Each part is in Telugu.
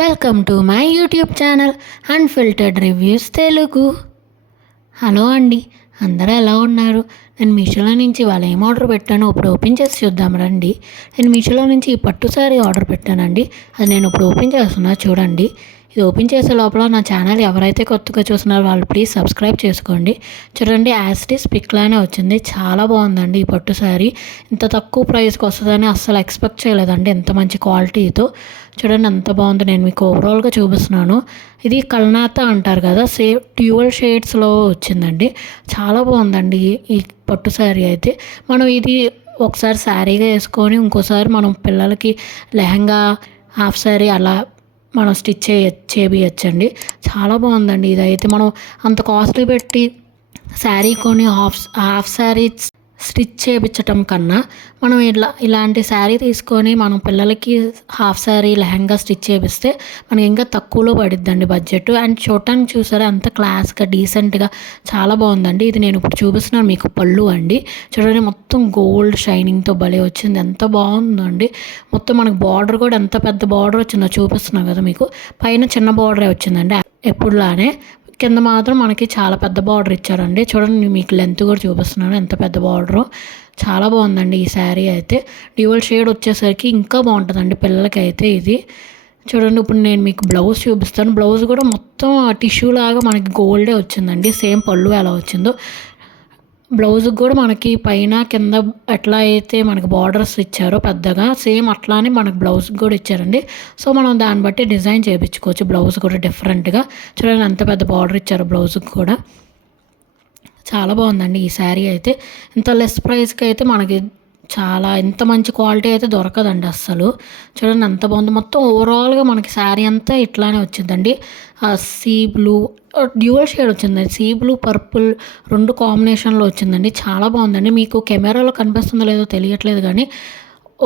Welcome to my YouTube channel unfiltered reviews Telugu. Hello అండి, అందరూ ఎలా ఉన్నారు? నేను మీషోలో నుంచి వాళ్ళు ఏం ఆర్డర్ పెట్టానో ఇప్పుడు ఓపెన్ చేసి చూద్దాం రండి. నేను మీషోలో నుంచి ఈ పట్టు శారీ ఆర్డర్ పెట్టానండి. అది నేను ఇప్పుడు ఓపెన్ చేస్తున్నా చూడండి. ఇది ఓపెన్ చేసే లోపల నా ఛానల్ ఎవరైతే కొత్తగా చూస్తున్నారో వాళ్ళు ప్లీజ్ సబ్స్క్రైబ్ చేసుకోండి. చూడండి, యాస్టీస్ పిక్లానే వచ్చింది. చాలా బాగుందండి ఈ పట్టు శారీ. ఇంత తక్కువ ప్రైస్కి వస్తుందని అస్సలు ఎక్స్పెక్ట్ చేయలేదండి, ఇంత మంచి క్వాలిటీతో. చూడండి ఎంత బాగుందో, నేను మీకు ఓవరాల్గా చూపిస్తున్నాను. ఇది కల్నాత అంటారు కదా, డ్యూయల్ షేడ్స్లో వచ్చిందండి. చాలా బాగుందండి ఈ పట్టు శారీ అయితే. మనం ఇది ఒకసారి శారీగా వేసుకొని ఇంకోసారి మనం పిల్లలకి లెహంగా, హాఫ్ శారీ అలా మనం స్టిచ్ చేయించండి. చాలా బాగుందండి ఇదైతే. మనం అంత కాస్ట్లీ పెట్టి శారీ కొని హాఫ్ శారీ స్టిచ్ చేయించటం కన్నా మనం ఇలాంటి శారీ తీసుకొని మనం పిల్లలకి హాఫ్ శారీ లెహంగా స్టిచ్ చేపిస్తే మనకి ఇంకా తక్కువలో పడిద్దండి బడ్జెట్. అండ్ చూడటానికి చూసారా అంత క్లాస్గా డీసెంట్గా చాలా బాగుందండి. ఇది నేను ఇప్పుడు చూపిస్తున్నాను మీకు పళ్ళు అండి. చూడండి మొత్తం గోల్డ్ షైనింగ్తో భలే వచ్చింది, ఎంత బాగుందండి. మొత్తం మనకు బార్డర్ కూడా ఎంత పెద్ద బార్డర్ వచ్చిందో చూపిస్తున్నాను కదా మీకు. పైన చిన్న బార్డరే వచ్చిందండి ఎప్పుడులానే, కింద మాత్రం మనకి చాలా పెద్ద బార్డర్ ఇచ్చారండి. చూడండి మీకు లెంత్ కూడా చూపిస్తున్నాను ఎంత పెద్ద బార్డరు. చాలా బాగుందండి ఈ శారీ అయితే. డ్యూయల్ షేడ్ వచ్చేసరికి ఇంకా బాగుంటుందండి పిల్లలకి అయితే ఇది. చూడండి ఇప్పుడు నేను మీకు బ్లౌజ్ చూపిస్తాను. బ్లౌజ్ కూడా మొత్తం టిష్యూ లాగా మనకి గోల్డే వచ్చిందండి, సేమ్ పళ్ళు ఎలా వచ్చిందో. బ్లౌజ్కి కూడా మనకి పైన కింద ఎట్లా అయితే మనకి బార్డర్స్ ఇచ్చారో పెద్దగా, సేమ్ అట్లానే మనకు బ్లౌజ్కి కూడా ఇచ్చారండి. సో మనం దాన్ని బట్టి డిజైన్ చేయించుకోవచ్చు బ్లౌజ్ కూడా డిఫరెంట్గా. చూడండి ఎంత పెద్ద బార్డర్ ఇచ్చారో బ్లౌజ్కి కూడా. చాలా బాగుందండి ఈ శారీ అయితే. ఇంత లెస్ ప్రైస్కి అయితే మనకి చాలా ఇంత మంచి క్వాలిటీ అయితే దొరకదండి అస్సలు. చూడండి ఎంత బాగుంది. మొత్తం ఓవరాల్గా మనకి శారీ అంతా ఇట్లానే వచ్చిందండి. సీ బ్లూ డ్యూయల్ షేడ్ వచ్చిందండి, సీ బ్లూ పర్పుల్ రెండు కాంబినేషన్లో వచ్చిందండి. చాలా బాగుందండి. మీకు కెమెరాలో కనిపిస్తుందో లేదో తెలియట్లేదు కానీ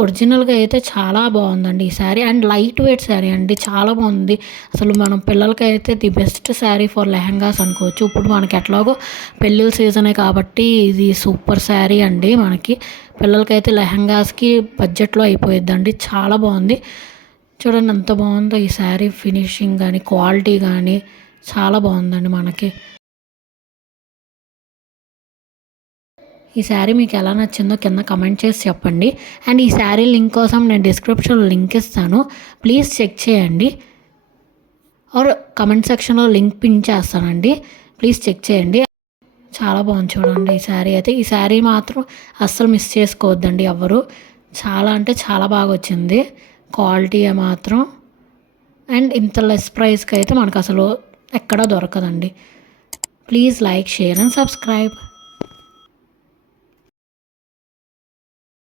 ఒరిజినల్గా అయితే చాలా బాగుందండి ఈ sari. And light weight sari అండి, చాలా బాగుంది. అసలు మనం పిల్లలకి అయితే the best sari for lehengas అనుకోవచ్చు. ఇప్పుడు మనకి ఎట్లాగో పెళ్ళిళ్ళ సీజనే కాబట్టి ఇది సూపర్ శారీ అండి. మనకి పిల్లలకైతే లెహంగాస్కి బడ్జెట్లో అయిపోయిద్దండి. చాలా బాగుంది. చూడండి ఎంత బాగుందో ఈ శారీ. ఫినిషింగ్ కానీ క్వాలిటీ కానీ చాలా బాగుందండి మనకి. ఈ శారీ మీకు ఎలా నచ్చిందో కింద కమెంట్ చేసి చెప్పండి. అండ్ ఈ శారీ లింక్ కోసం నేను డిస్క్రిప్షన్లో లింక్ ఇస్తాను, ప్లీజ్ చెక్ చేయండి. ఆర్ కమెంట్ సెక్షన్లో లింక్ పిన్ చేస్తానండి, ప్లీజ్ చెక్ చేయండి. చాలా బాగుంది చూడండి ఈ శారీ అయితే. ఈ శారీ మాత్రం అస్సలు మిస్ చేసుకోవద్దండి ఎవరు. చాలా అంటే చాలా బాగా వచ్చింది క్వాలిటీ మాత్రం. అండ్ ఇంత లెస్ ప్రైస్కి అయితే మనకు అసలు ఎక్కడా దొరకదండి. Please like, share and subscribe.